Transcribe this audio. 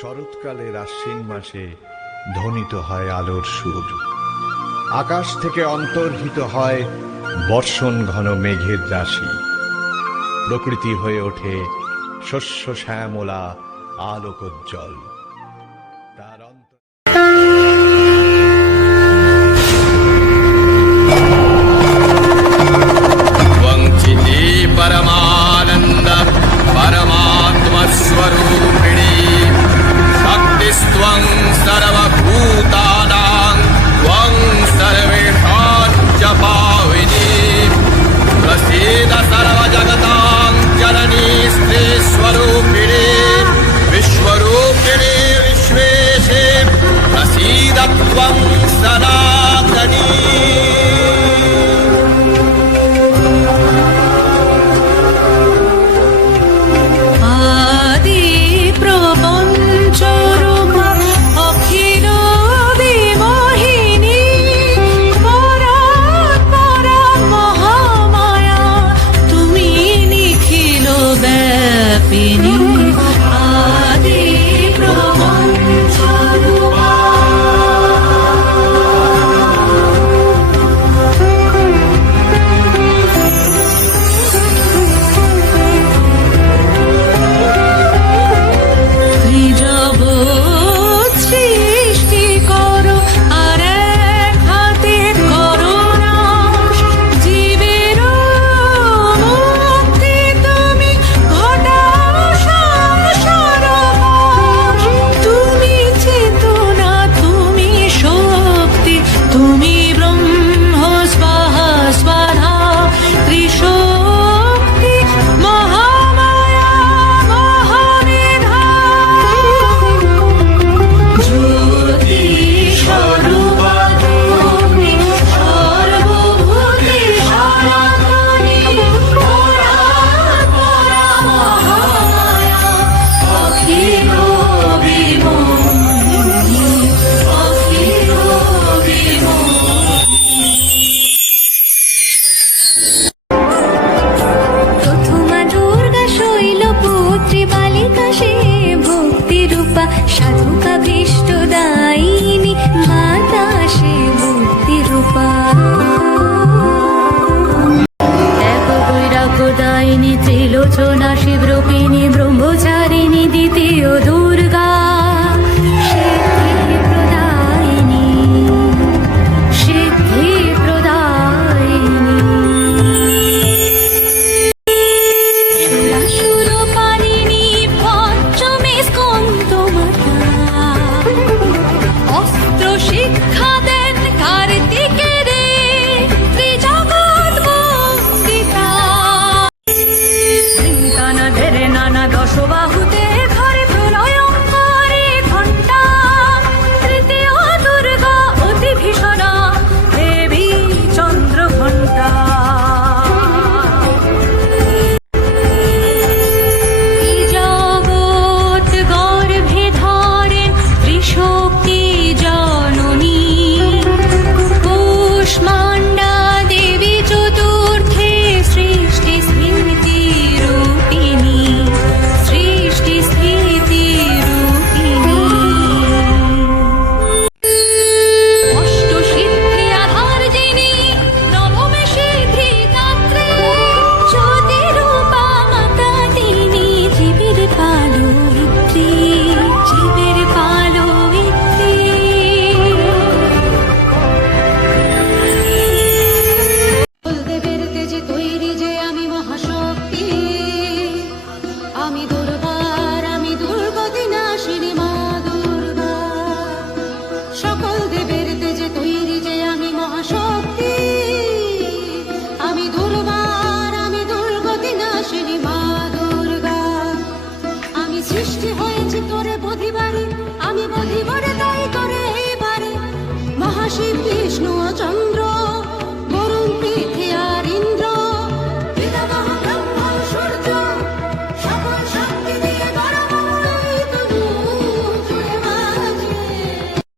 শরৎকালের আশ্বিন মাসে ধ্বনিত হয় আলোর সুর। আকাশ থেকে অন্তর্হিত হয় বর্ষণ ঘন মেঘের রাশি। প্রকৃতি হয়ে ওঠে শস্য শ্যামলা আলোকোজ্জ্বল। তার परमानंद परमात्मा स्वरूपिणी शक्तिस्त्वं सर्वभूतानां त्वं सर्वेषां च पाविनी प्रसीद सर्वजगतां जननी स्त्री स्वरूपिणी विश्वरूपिणी विश्वेशे प्रसीद त्वं सनातनी। সাধুকা ভীষ্টদায়িনী মাতা সে মূর্তি রূপা এক বৈরাগ্যদায়িনী ত্রিলোচনা শিবরূপিণী ব্রহ্মচারিণী দ্বিতীয়